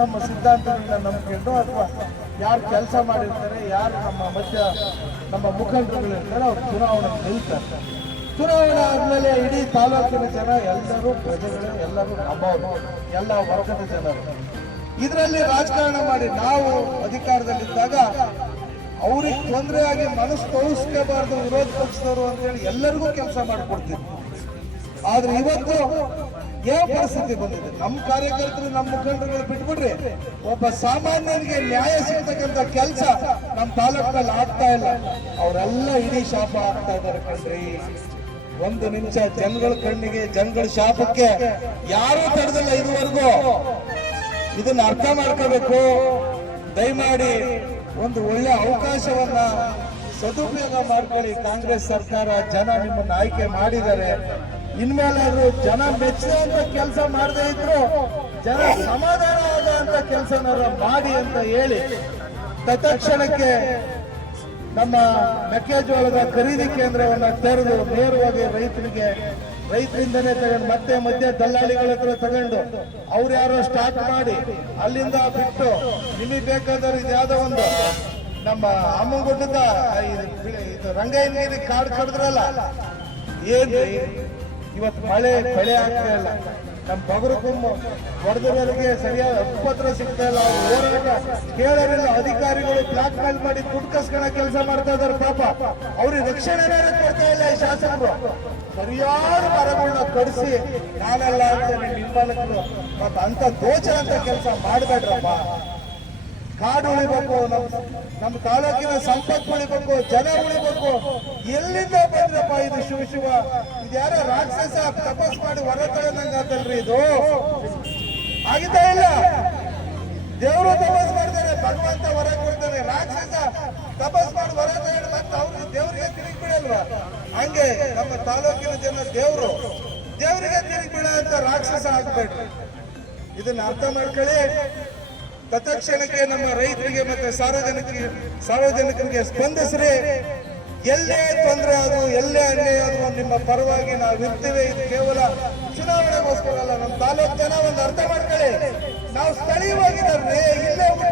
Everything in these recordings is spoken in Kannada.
ನಮ್ಮ ಸಿದ್ಧಾಂತಗಳನ್ನ ನಂಬಿಕೊಂಡು ಅಥವಾ ಯಾರು ಕೆಲಸ ಮಾಡಿರ್ತಾರೆ, ಯಾರು ನಮ್ಮ ಮುಖಂಡರುಗಳಿರ್ತಾರೆ, ಅವ್ರು ಚುನಾವಣೆ ನಿಲ್ತಾರೆ. ಚುನಾವಣೆ ಆದ್ಮೇಲೆ ಇಡೀ ತಾಲೂಕಿನ ಜನ ಎಲ್ಲರೂ ಪ್ರಜೆಗಳು, ಎಲ್ಲರೂ ನಮ್ಮವರು, ಎಲ್ಲ ವರ್ಗದ ಜನರು. ಇದರಲ್ಲಿ ರಾಜಕಾರಣ ಮಾಡಿ ನಾವು ಅಧಿಕಾರದಲ್ಲಿದ್ದಾಗ ಅವ್ರಿಗೆ ತೊಂದರೆ ಆಗಿ ಮನಸ್ಸು ತೋರಿಸ್ಕೋಬಾರ್ದು ವಿರೋಧ ಪಕ್ಷದವರು ಅಂತೇಳಿ ಎಲ್ಲರಿಗೂ ಕೆಲಸ ಮಾಡಿಕೊಡ್ತಿದ್ವಿ. ಆದ್ರೆ ಇವತ್ತು ಯಾವ ಪರಿಸ್ಥಿತಿ ಬಂದಿದೆ, ನಮ್ಮ ಕಾರ್ಯಕರ್ತರು, ನಮ್ಮ ಮುಖಂಡರುಗಳು ಬಿಟ್ಬಿಡ್ರಿ, ಒಬ್ಬ ಸಾಮಾನ್ಯನಿಗೆ ನ್ಯಾಯ ಸಿಗ್ತಕ್ಕಂಥ ಕೆಲಸ ನಮ್ಮ ತಾಲೂಕಿನಲ್ಲಿ ಆಗ್ತಾ ಇಲ್ಲ. ಅವರೆಲ್ಲ ಇಡೀ ಶಾಪ ಆಗ್ತಾ ಇದ್ದಾರೆ ಕಣ್ರಿ. ಒಂದು ನಿಮಿಷ ಜನಗಳ ಕಣ್ಣಿಗೆ, ಜನಗಳ ಶಾಪಕ್ಕೆ ಯಾರೂ ತಡೆದಿಲ್ಲ ಇದುವರೆಗೂ. ಇದನ್ನ ಅರ್ಥ ಮಾಡ್ಕೋಬೇಕು. ದಯಮಾಡಿ ಒಂದು ಒಳ್ಳೆ ಅವಕಾಶವನ್ನ ಸದುಪಯೋಗ ಮಾಡ್ಕೊಳ್ಳಿ. ಕಾಂಗ್ರೆಸ್ ಸರ್ಕಾರ, ಜನ ನಿಮ್ಮನ್ನು ಆಯ್ಕೆ ಮಾಡಿದ್ದಾರೆ. ಇನ್ಮೇಲಾದ್ರೂ ಜನ ಮೆಚ್ಚುವಂತ ಕೆಲಸ ಮಾಡದೇ ಇದ್ರು ಜನ ಸಮಾಧಾನ ಆಗುವಂತ ಕೆಲಸನಾರ ಮಾಡಿ ಅಂತ ಹೇಳಿ, ತತ್ಕ್ಷಣಕ್ಕೆ ನಮ್ಮ ಮೆಕ್ಕೆಜೋಳದ ಖರೀದಿ ಕೇಂದ್ರವನ್ನ ತೆರೆದು ನೇರವಾಗಿ ರೈತರಿಂದನೇ ತಗೊಂಡು ಮತ್ತೆ ಮಧ್ಯೆ ದಲ್ಲಾಳಿಗಳ ಹತ್ರ ತಗೊಂಡು ಅವ್ರು ಯಾರೋ ಸ್ಟಾರ್ಟ್ ಮಾಡಿ ಅಲ್ಲಿಂದ ಬಿಟ್ಟು ನಿಮಗೆ ಬೇಕಾದ್ರೆ ಇದು ಯಾವ್ದೋ ಒಂದು ನಮ್ಮ ಅಮ್ಮಗುಡ್ಡದ ಇದು ರಂಗಯ್ಯನಿಗೆ ಕಾರ್ಡ್ ಕಡಿದ್ರಲ್ಲ, ಏನ್ರಿ ಇವತ್ತು ಮಳೆ ಆಗ್ತಾ ಇಲ್ಲ. ನಮ್ಮ ಬಗರುಕೊಮ್ಮ ಹೊಡೆದವರಿಗೆ ಸರಿಯಾದ ಉಪದ್ರ ಸಿಗ್ತಾ ಇಲ್ಲ. ಹೋರಾಟ ಕೇಳೋರಿಲ್ಲ. ಅಧಿಕಾರಿಗಳು ಬ್ಲಾಕ್ ಮೇಲ್ ಮಾಡಿ ದುಡ್ಡು ಕಸ್ಕೊಳ ಕೆಲಸ ಮಾಡ್ತಾ ಇದಾರೆ. ಪಾಪ ಅವ್ರಿಗೆ ರಕ್ಷಣೆ ಕೊಡ್ತಾ ಇಲ್ಲ ಈ ಶಾಸಕರು. ಸರಿಯಾದ ಮರಗಳನ್ನ ಕಡಿಸಿ ನಾನೆಲ್ಲ ಅಂತೇನೆ ನಿಂಬಲಕರು ಮತ್ತ ಅಂತ ದೋಚ ಅಂತ ಕೆಲಸ ಮಾಡಬೇಡ್ರಪ್ಪ. ಕಾಡು ಉಳಿಬೇಕು, ನಮ್ಮ ತಾಲೂಕಿನ ಸಂಪತ್ತು ಉಳಿಬೇಕು, ಜನ ಉಳಿಬೇಕು. ಎಲ್ಲಿಂದ ಬಂದ್ರಪ್ಪ ಇದು ಶಿವ ಇದ್ಯಾರ ರಾಕ್ಷಸ ತಪಸ್ ಮಾಡಿ ಹೊರ ತಗೊಂಡಂಗ ಆತಲ್ರಿ. ಇದು ಆಗಿದ್ದೇ ಇಲ್ಲ. ದೇವರು ತಪಸ್ ಮಾಡ್ತಾರೆ, ಭಗವಂತ ಹೊರ ಕೊಡ್ತಾನೆ. ರಾಕ್ಷಸ ತಪಸ್ ಮಾಡಿ ಹೊರ ತಗೊಂಡು ಮತ್ತೆ ಅವ್ರಿಗೆ ದೇವರಿಗೆ ತಿರುಗಿ ಬಿಡಲ್ವಾ? ಹಂಗೆ ನಮ್ಮ ತಾಲೂಕಿನ ಜನ ದೇವರಿಗೆ ತಿರುಗಿ ಬಿಡ ಅಂತ ರಾಕ್ಷಸ ಆಗ್ಬೇಡ್ರಿ. ಇದನ್ನ ಅರ್ಥ ಮಾಡ್ಕೊಳ್ಳಿ. ತತ್ಕ್ಷಣಕ್ಕೆ ನಮ್ಮ ರೈತರಿಗೆ ಮತ್ತೆ ಸಾರ್ವಜನಿಕರಿಗೆ ಸ್ಪಂದಿಸ್ರಿ. ಎಲ್ಲೇ ತೊಂದರೆ ಆದ್ರೂ, ಎಲ್ಲೇ ಅನ್ಯಾಯ ಆದ್ರೂ ನಿಮ್ಮ ಪರವಾಗಿ ನಾವು ಇರ್ತೀವಿ. ಇದು ಕೇವಲ ಚುನಾವಣೆಗೋಸ್ಕರ ಅಲ್ಲ. ನಮ್ಮ ತಾಲೂಕು ಜನ ಒಂದು ಅರ್ಥ ಮಾಡ್ಕೊಳ್ಳಿ. ನಾವು ಸ್ಥಳೀಯವಾಗಿದ್ದಾರೆ,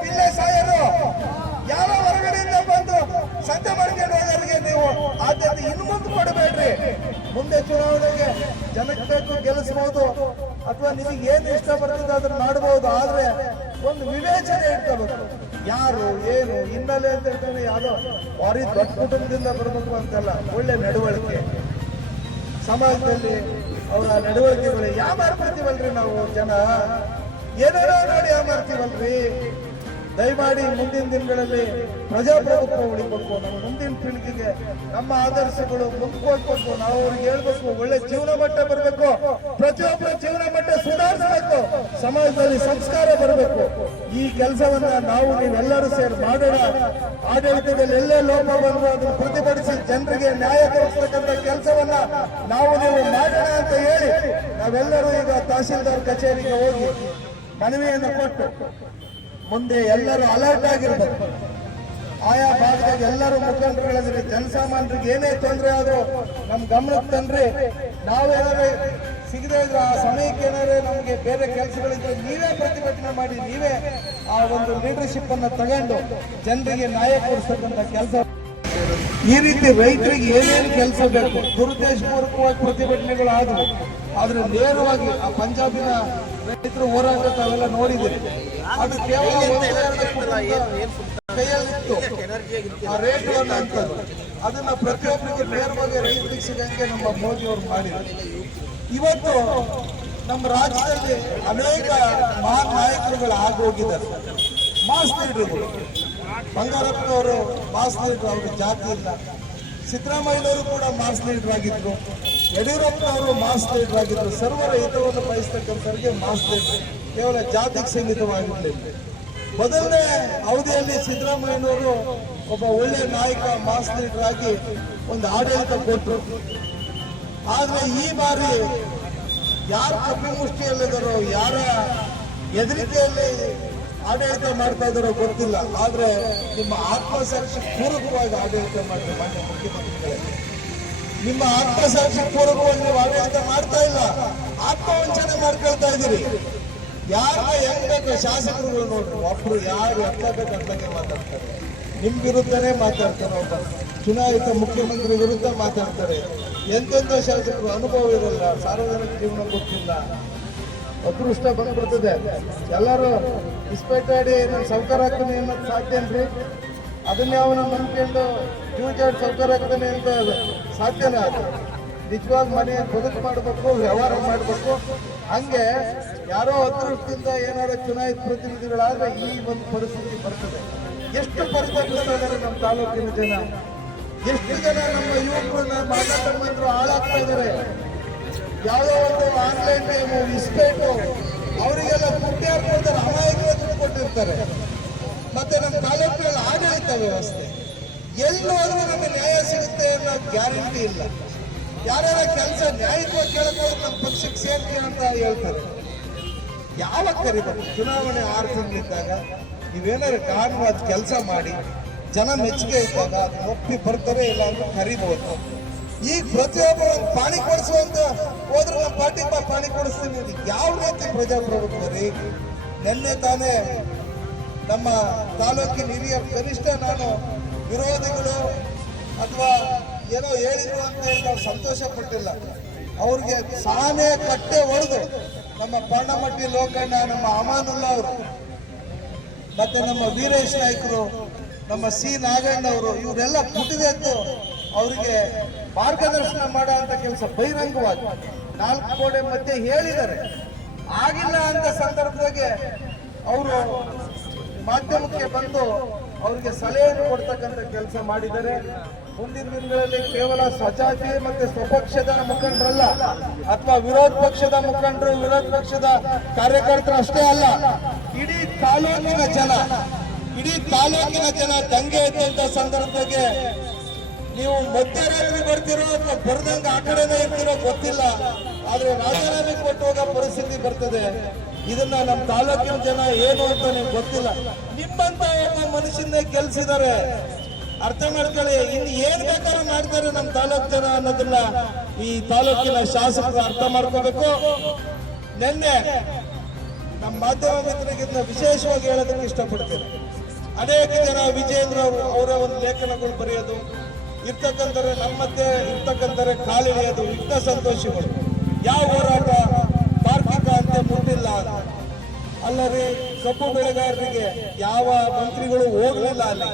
ಇಲ್ಲೇ ಸಾಯರು. ಯಾವ ಹೊರಗಡೆಯಿಂದ ಬಂದು ಸಂತೆ ಮಾಡ್ಕೊಂಡು ಹೋಗೋರಿಗೆ ನೀವು ಆದ್ಯತೆ ಇನ್ನು ಮುಂದೆ ಕೊಡಬೇಡ್ರಿ. ಮುಂದೆ ಚುನಾವಣೆಗೆ ಜನಕ್ಕೆ ಬೇಕು ಗೆಲ್ಲಿಸಬಹುದು, ಅಥವಾ ನಿಮಗೆ ಏನು ಇಷ್ಟ ಬರ್ತದೆ ಅದನ್ನ ಮಾಡಬಹುದು. ಆದ್ರೆ ಒಂದು ವಿವೇಚನೆ ಇಟ್ಕೋಬೇಕು. ಯಾರು ಏನು ಹಿನ್ನೆಲೆ ಅಂತ ಹೇಳ್ತಾನೆ, ಯಾವ್ದೋ ಭಾರಿ ದೊಡ್ಡ ಕುಟುಂಬದಿಂದ ಬರಬೇಕು ಅಂತಲ್ಲ. ಒಳ್ಳೆ ನಡವಳಿಕೆ ಸಮಾಜದಲ್ಲಿ ಅವರ ನಡವಳಿಕೆಗಳು ಯಾವ ಮಾಡ್ಕೊಳ್ತೀವಲ್ರಿ ನಾವು ಜನ, ಏನೇನೋ ನೋಡಿ ಯಾವ ಮಾಡ್ತೀವಲ್ರಿ. ದಯಮಾಡಿ ಮುಂದಿನ ದಿನಗಳಲ್ಲಿ ಪ್ರಜಾಪ್ರಭುತ್ವ ಉಳಿಬೇಕು. ನಮ್ಮ ಮುಂದಿನ ಪೀಳಿಗೆಗೆ ನಮ್ಮ ಆದರ್ಶಗಳು ಮುಂದ್ಕೊಳ್ಬೇಕು. ನಾವು ಅವ್ರಿಗೆ ಹೇಳ್ಬೇಕು, ಒಳ್ಳೆ ಜೀವನ ಮಟ್ಟ ಬರಬೇಕು, ಪ್ರತಿಯೊಬ್ಬರ ಜೀವನ ಮಟ್ಟ ಸುಧಾರಿಸಬೇಕು, ಸಮಾಜದಲ್ಲಿ ಸಂಸ್ಕಾರ ಬರಬೇಕು. ಈ ಕೆಲಸವನ್ನ ನೀವೆಲ್ಲರೂ ಸೇರಿ ಮಾಡೋಣ. ಆಡಳಿತದಲ್ಲಿ ಎಲ್ಲೇ ಲೋಪ ಬಂದು ಅದನ್ನು ಪ್ರತಿಭಟಿಸಿ ಜನರಿಗೆ ನ್ಯಾಯ ಕೊಡಿಸತಕ್ಕಂಥ ಕೆಲಸವನ್ನ ನೀವು ಮಾಡೋಣ ಅಂತ ಹೇಳಿ ನಾವೆಲ್ಲರೂ ಈಗ ತಹಸೀಲ್ದಾರ್ ಕಚೇರಿಗೆ ಹೋಗಿ ಮನವಿಯನ್ನು ಕೊಟ್ಟು ಮುಂದೆ ಎಲ್ಲರೂ ಅಲರ್ಟ್ ಆಗಿರ್ಬೇಕು. ಆಯಾ ಭಾಗದಾಗ ಎಲ್ಲರೂ ಮುಖಂಡರುಗಳಿದ್ರೆ ಜನಸಾಮಾನ್ಯರಿಗೆ ಏನೇ ತೊಂದರೆ ಆದ್ರೂ ನಮ್ ಗಮನಕ್ಕೆ ತಂದ್ರೆ, ನಾವೇನಾದ್ರೆ ಸಿಗದೇ ಇದ್ರೆ ಆ ಸಮಯಕ್ಕೆ ಏನಾದ್ರೆ ನಮಗೆ ಬೇರೆ ಕೆಲಸಗಳಿದ್ರೆ ನೀವೇ ಪ್ರತಿಭಟನೆ ಮಾಡಿ, ನೀವೇ ಆ ಒಂದು ಲೀಡರ್ಶಿಪ್ ಅನ್ನ ತಗೊಂಡು ಜನರಿಗೆ ನ್ಯಾಯ ಕೊಡಿಸ್ತಕ್ಕಂಥ ಕೆಲಸ. ಈ ರೀತಿ ರೈತರಿಗೆ ಏನೇನು ಕೆಲಸ ಬೇಕು ದುರುದ್ದೇಶಪೂರ್ವಕವಾಗಿ ಪ್ರತಿಭಟನೆಗಳು ಆದವು. ಆದ್ರೆ ನೇರವಾಗಿ ಆ ಪಂಜಾಬಿನ ರೈತರು ಹೋರಾಟ ತಾವೆಲ್ಲ ನೋಡಿದ್ದೀರಿ. ಅದು ಕೇವಲ ಕೈಯಲ್ಲಿತ್ತು ಆ ರೇಟ್ಗಳನ್ನು ಅಂತದ್ದು. ಅದನ್ನ ಪ್ರತಿಯೊಬ್ಬರಿಗೆ ನೇರವಾಗಿ ರೈತರಿಗೆ ಸಿಗಂಗೆ ನಮ್ಮ ಮೋದಿ ಅವರು ಮಾಡಿದ್ರು. ಇವತ್ತು ನಮ್ಮ ರಾಜ್ಯದಲ್ಲಿ ಅನೇಕ ಮಹಾನ್ ನಾಯಕರುಗಳು ಆಗೋಗಿದ್ದಾರೆ. ಮಾಸ್ ಲೀಡರ್ಗಳು, ಬಂಗಾರಪ್ಪನವರು ಮಾಸ್ ಲೀಡರ್, ಅವ್ರಿಗೆ ಜಾತಿ ಇಲ್ಲ. ಸಿದ್ದರಾಮಯ್ಯನವರು ಕೂಡ ಮಾಸ್ ಲೀಡರ್ ಆಗಿದ್ರು. ಯಡಿಯೂರಪ್ಪನವರು ಮಾಸ್ ಲೀಡರ್ ಆಗಿದ್ರು. ಸರ್ವರ ಹಿತವನ್ನು ಬಯಸ್ತಕ್ಕಂಥವ್ರಿಗೆ ಮಾಸ್ ಲೀಡರ್, ಕೇವಲ ಜಾತಿಗೆ ಸೀಮಿತವಾಗಿರಲಿಲ್ಲ. ಮೊದಲನೇ ಅವಧಿಯಲ್ಲಿ ಸಿದ್ದರಾಮಯ್ಯನವರು ಒಬ್ಬ ಒಳ್ಳೆ ನಾಯಕ, ಮಾಸ್ ಲೀಡರ್ ಆಗಿ ಒಂದು ಆಡಳಿತ ಕೊಟ್ಟರು. ಆದ್ರೆ ಈ ಬಾರಿ ಯಾರ ಕಪಿಮುಷ್ಟಿಯಲ್ಲಿದ್ದಾರೋ, ಯಾರ ಎದುರಿಕೆಯಲ್ಲಿ ಆಡಳಿತ ಮಾಡ್ತಾ ಇದ್ದಾರೋ ಗೊತ್ತಿಲ್ಲ. ಆದ್ರೆ ನಿಮ್ಮ ಆತ್ಮಸಾಕ್ಷಿ ಪೂರ್ವಕವಾಗಿ ಆಡಳಿತ ಮಾಡಿ ಮಾನ್ಯ ಮುಖ್ಯಮಂತ್ರಿಗಳೇ, ನಿಮ್ಮ ಆತ್ಮಸಾಕ್ಷಿ ಪೂರ್ವಕವಾಗಿ ನೀವು ಆಡಳಿತ ಮಾಡ್ತಾ ಇಲ್ಲ, ಆತ್ಮವಂಚನೆ ಮಾಡ್ಕೊಳ್ತಾ ಇದ್ದೀರಿ. ಯಾರನ್ನ ಹೆಂಗ್ ಬೇಕು ಶಾಸಕರುಗಳು ನೋಡ್ರಿ, ಒಬ್ರು ಯಾರು ಎತ್ತಬೇಕು ಅట్లాಗೆ ಮಾತಾಡ್ತಾರೆ, ನಿಮ್ ವಿರುದ್ಧನೇ ಮಾತಾಡ್ತಾರೆ, ಒಬ್ಬ ಚುನಾಯಿತ ಮುಖ್ಯಮಂತ್ರಿ ವಿರುದ್ಧ ಮಾತಾಡ್ತಾರೆ. ಎಂತೆಂಥ ಶಾಸಕರು ಅನುಭವ ಇರಲ್ಲ, ಸಾರ್ವಜನಿಕ ಜೀವನ ಗೊತ್ತಿಲ್ಲ, ಅದೃಷ್ಟ ಬಂದ್ಬಿಡ್ತದೆ. ಎಲ್ಲರೂ ಇಸ್ಪೇಟಾಡಿ ನಾನು ಸೌಕರ್ಯ ಆಗ್ತಾನೆ ಅನ್ನೋದು ಸಾಧ್ಯನ್ರಿ? ಅದನ್ನೇ ಅವನ ನಂಬ್ಕೊಂಡು ಜೂಜಾಡಿ ಸೌಕರ್ಯ ಆಗ್ತಾನೆ ಅಂತ ಸಾಧ್ಯನೇ ಅದು. ನಿಜವಾಗಿ ಮನೆ ಬದುಕು ಮಾಡಬೇಕು, ವ್ಯವಹಾರ ಮಾಡಬೇಕು. ಹಂಗೆ ಯಾರೋ ಅದೃಷ್ಟದಿಂದ ಏನಾದ್ರು ಚುನಾಯಿತ ಪ್ರತಿನಿಧಿಗಳಾದ್ರೆ ಈ ಒಂದು ಪರಿಸ್ಥಿತಿ ಬರ್ತದೆ. ಎಷ್ಟು ಪರಿತಪಿಸ್ತಾ ಇದ್ದಾರೆ ನಮ್ಮ ತಾಲೂಕಿನ ಜನ, ಎಷ್ಟು ಜನ ನಮ್ಮ ಯುವಕರನ್ನ ಮಾತಾಡ್ಕೊಂಡ್ರು ಹಾಳಾಗ್ತಾ ಇದ್ದಾರೆ. ಯಾವುದೋ ಒಂದು ಆನ್ಲೈನ್ ಟೈಮು ಇಸ್ಪೇಟು ಅವರಿಗೆಲ್ಲ ದುಡ್ಡು ಯಾರು ಕೊಡ್ತಾರೆ, ಅಮಾಯಕರು ದುಡ್ಡು ಕೊಟ್ಟಿರ್ತಾರೆ. ಮತ್ತೆ ನಮ್ಮ ತಾಲೂಕಿನಲ್ಲಿ ಆಡಳಿತ ವ್ಯವಸ್ಥೆ ಎಲ್ಲಿ ಹೋದ್ರೂ ನಮಗೆ ನ್ಯಾಯ ಸಿಗುತ್ತೆ ಅನ್ನೋ ಗ್ಯಾರಂಟಿ ಇಲ್ಲ. ಯಾರ್ಯಾರ ಕೆಲಸ ನ್ಯಾಯವಾಗಿ ಕೇಳಕ್ಕೆ ಹೋದ್ರೆ ನಮ್ಮ ಪಕ್ಷಕ್ಕೆ ಸೇರ್ತೀವಿ ಅಂತ ಹೇಳ್ತಾರೆ. ಯಾವಾಗ ಕರಿಬೇಕು? ಚುನಾವಣೆ 6 ತಿಂಗಳಿದ್ದಾಗ ನೀವೇನಾದ್ರು ಕಾನೂನಾದ ಕೆಲಸ ಮಾಡಿ ಜನ ಮೆಚ್ಚುಗೆ ಇದ್ದಾಗ ಅದು ಒಪ್ಪಿ ಬರ್ತಾರೆ, ಇಲ್ಲ ಅಂತ ಕರಿಬಹುದು. ಈಗ ಪ್ರತಿಯೊಬ್ಬರು ಒಂದು ಪಾಣಿ ಕೊಡಿಸುವಂತ ಹೋದ್ರೆ ನಮ್ಮ ಪಾರ್ಟಿ ಪಾಣಿ ಕೊಡಿಸ್ತೀನಿ. ಯಾವ ರೀತಿ ಪ್ರಜಾಪ್ರಭುತ್ವ ರೀ? ನಿನ್ನೆ ತಾನೇ ನಮ್ಮ ತಾಲೂಕಿನ ಹಿರಿಯ ಕನಿಷ್ಠ ನಾನು ವಿರೋಧಿಗಳು ಅಥವಾ ಏನೋ ಹೇಳಿದ್ರು ಅಂತ ಹೇಳಿ ನಾವು ಸಂತೋಷ ಪಟ್ಟಿಲ್ಲ. ಅವ್ರಿಗೆ ಸಾನೆ ಕಟ್ಟೆ ಹೊಡೆದು ನಮ್ಮ ಪರ್ಣಮಟ್ಟಿ ಲೋಕಣ್ಣ, ನಮ್ಮ ಅಮಾನುಲ್ಲಾ ಅವರು, ಮತ್ತೆ ನಮ್ಮ ವೀರೇಶ್ ನಾಯ್ಕರು, ನಮ್ಮ ಸಿ ನಾಗಣ್ಣ ಅವರು, ಇವರೆಲ್ಲ ಪುಟಿದೆದ್ದು ಅವರಿಗೆ ಮಾರ್ಗದರ್ಶನ ಮಾಡೋ ಅಂತ ಕೆಲಸ ಬಹಿರಂಗವಾಗಿ 4 ಗೋಡೆ ಮಧ್ಯೆ ಹೇಳಿದ್ದಾರೆ. ಆಗಿಲ್ಲ ಅಂತ ಸಂದರ್ಭದಾಗೆ ಅವರು ಮಾಧ್ಯಮಕ್ಕೆ ಬಂದು ಅವರಿಗೆ ಸಲಹೆಯನ್ನು ಕೊಡ್ತಕ್ಕಂಥ ಕೆಲಸ ಮಾಡಿದ್ದಾರೆ. ಮುಂದಿನ ದಿನಗಳಲ್ಲಿ ಕೇವಲ ಸ್ವಜಾತಿ ಮತ್ತೆ ಸ್ವಪಕ್ಷದ ಮುಖಂಡರಲ್ಲ, ಅಥವಾ ವಿರೋಧ ಪಕ್ಷದ ಮುಖಂಡರು, ವಿರೋಧ ಪಕ್ಷದ ಕಾರ್ಯಕರ್ತರು ಅಷ್ಟೇ ಅಲ್ಲ, ಇಡೀ ತಾಲೂಕಿನ ಜನ ದಂಗೆ ಎದ್ದಂತ ಸಂದರ್ಭಕ್ಕೆ ನೀವು ಮಧ್ಯರಾತ್ರಿ ಬರ್ತಿರೋ ಅಥವಾ ಬರ್ದಂಗ ಆ ಕಡೆನೇ ಇರ್ತಿರೋ ಗೊತ್ತಿಲ್ಲ, ಆದ್ರೆ ರಾಜೀನಾಮೆ ಕೊಟ್ಟು ಹೋಗೋ ಪರಿಸ್ಥಿತಿ ಬರ್ತದೆ. ಇದನ್ನ ನಮ್ಮ ತಾಲೂಕಿನ ಜನ ಏನು ಅಂತ ನಿಮ್ಗೆ ಗೊತ್ತಿಲ್ಲ. ನಿಮ್ಮಂತ ಒಬ್ಬ ಮನುಷ್ಯನ ಗೆಲ್ಸಿದ್ದಾರೆ, ಅರ್ಥ ಮಾಡ್ಕೊಳ್ಳಿ. ಇನ್ನು ಏನ್ ಬೇಕಾದ್ರೂ ಮಾಡ್ತಾರೆ ನಮ್ಮ ತಾಲೂಕು ಜನ ಅನ್ನೋದನ್ನ ಈ ತಾಲೂಕಿನ ಶಾಸಕರು ಅರ್ಥ ಮಾಡ್ಕೋಬೇಕು. ನಿನ್ನೆ ನಮ್ಮ ಮಾಧ್ಯಮ ಮಿತ್ರರಿಗಿಂತ ವಿಶೇಷವಾಗಿ ಹೇಳೋದಕ್ಕೆ ಇಷ್ಟಪಡ್ತೀನಿ. ಅನೇಕ ಜನ ವಿಜೇಂದ್ರ ಅವರ ಒಂದು ಲೇಖನಗಳು ಬರೆಯೋದು, ಇರ್ತಕ್ಕಂಥವ್ರೆ ನಮ್ಮ ಮಧ್ಯೆ ಇರ್ತಕ್ಕಂಥವ್ರೆ ಕಾಲಿಳಿಯೋದು, ಯುಕ್ತ ಸಂತೋಷಿಗಳು. ಯಾವ ಹೋರಾಟ ತಾರ್ಕಿಕ ಅಂತ ಮುಟ್ಟಿಲ್ಲ ಅಲ್ಲರಿ. ಕಬ್ಬು ಬೆಳೆಗಾರರಿಗೆ ಯಾವ ಮಂತ್ರಿಗಳು ಹೋಗ್ಲಿಲ್ಲ ಅಲ್ಲಿ.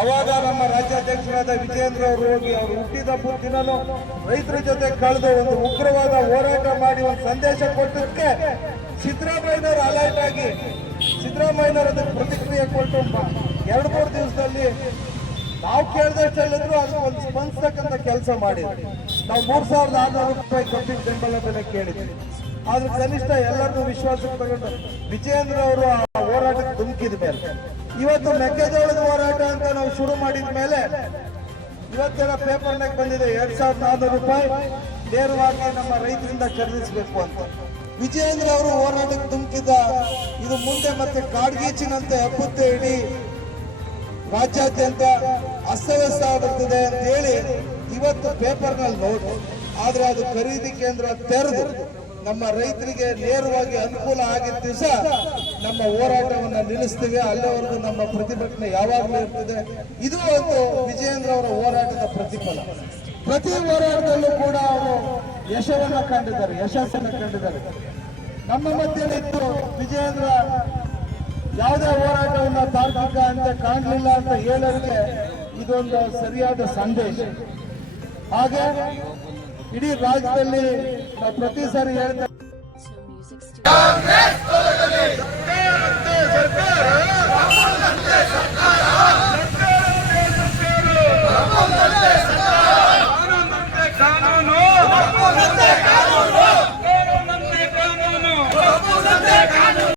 ಅವಾಗ ನಮ್ಮ ರಾಜ್ಯಾಧ್ಯಕ್ಷರಾದ ವಿಜೇಂದ್ರ ಅವರು ಹೋಗಿ ಅವರು ಹುಟ್ಟಿದ ದಿನನೂ ರೈತರ ಜೊತೆ ಕಳೆದು ಒಂದು ಉಗ್ರವಾದ ಹೋರಾಟ ಮಾಡಿ ಒಂದು ಸಂದೇಶ ಕೊಟ್ಟದಕ್ಕೆ ಸಿದ್ದರಾಮಯ್ಯನವರು ಅಲರ್ಟ್ ಆಗಿ ಸಿದ್ದರಾಮಯ್ಯನವರು ಅದಕ್ಕೆ ಪ್ರತಿಕ್ರಿಯೆ ಕೊಟ್ಟು 2-3 ದಿವಸದಲ್ಲಿ ನಾವು ಕೇಳಿದಷ್ಟಲ್ಲಿದ್ರು ಅದು ಒಂದು ಸ್ಪಂದಿಸ್ತಕ್ಕಂಥ ಕೆಲಸ ಮಾಡಿದ್ವಿ. ನಾವು 3,600 ರೂಪಾಯಿ ಕಬ್ಬಿನ ಬೆಂಬಲ ಬೆಲೆ ಕೇಳಿದ್ವಿ. ಆದ್ರೆ ಕನಿಷ್ಠ ಎಲ್ಲರನ್ನೂ ವಿಶ್ವಾಸಕ್ಕೆ ತಗೊಂಡು ವಿಜೇಂದ್ರ ಅವರು ಆ ಹೋರಾಟಕ್ಕೆ ಧುಮುಕಿದ ಮೇಲೆ ಇವತ್ತು ಮೆಕ್ಕೆಜೋಳದ ಹೋರಾಟ ಅಂತ ನಾವು ಶುರು ಮಾಡಿದ ಮೇಲೆ ಇವತ್ತಿನ ಪೇಪರ್ನಾಗ ಬಂದಿದೆ 2,400 ರೂಪಾಯಿ ನೇರವಾಗಿ ನಮ್ಮ ರೈತರಿಂದ ಖರೀದಿಸಬೇಕು ಅಂತ. ವಿಜೇಂದ್ರ ಅವರು ಹೋರಾಟಕ್ಕೆ ಧುಮುಕಿದ ಇದು ಮುಂದೆ ಮತ್ತೆ ಕಾಡ್ಗೀಚಿನಂತೆ ಹಬ್ಬುತ್ತೆ, ಇಡೀ ರಾಜ್ಯಾದ್ಯಂತ ಅಸ್ತವ್ಯಸ್ತ ಆಗುತ್ತದೆ ಅಂತ ಹೇಳಿ ಇವತ್ತು ಪೇಪರ್ನಲ್ಲಿ ನೋಡಿ. ಆದ್ರೆ ಅದು ಖರೀದಿ ಕೇಂದ್ರ ತೆರೆದು ನಮ್ಮ ರೈತರಿಗೆ ನೇರವಾಗಿ ಅನುಕೂಲ ಆಗಿದ್ದ ದಿವಸ ನಮ್ಮ ಹೋರಾಟವನ್ನು ನಿಲ್ಲಿಸ್ತೀವಿ. ಅಲ್ಲಿವರೆಗೂ ನಮ್ಮ ಪ್ರತಿಭಟನೆ ಯಾವಾಗಲೂ ಇರ್ತದೆ. ಇದು ಒಂದು ವಿಜೇಂದ್ರ ಅವರ ಹೋರಾಟದ ಪ್ರತಿಫಲ. ಪ್ರತಿ ಹೋರಾಟದಲ್ಲೂ ಕೂಡ ಅವರು ಯಶಸ್ಸನ್ನು ಕಂಡಿದ್ದಾರೆ. ನಮ್ಮ ಮಧ್ಯೆ ಇತ್ತು ವಿಜೇಂದ್ರ ಯಾವುದೇ ಹೋರಾಟವನ್ನ ತಾರ್ಕಿಕ ಅಂತ ಕಾಣಲಿಲ್ಲ ಅಂತ ಹೇಳೋರಿಗೆ ಇದೊಂದು ಸರಿಯಾದ ಸಂದೇಶ. ಹಾಗೆ ಇಡೀ ರಾಜ್ಯದಲ್ಲಿ ಪ್ರತಿ ಸಾರಿ ಹೇಳ್ತಾರೆ ಸರ್ಕಾರ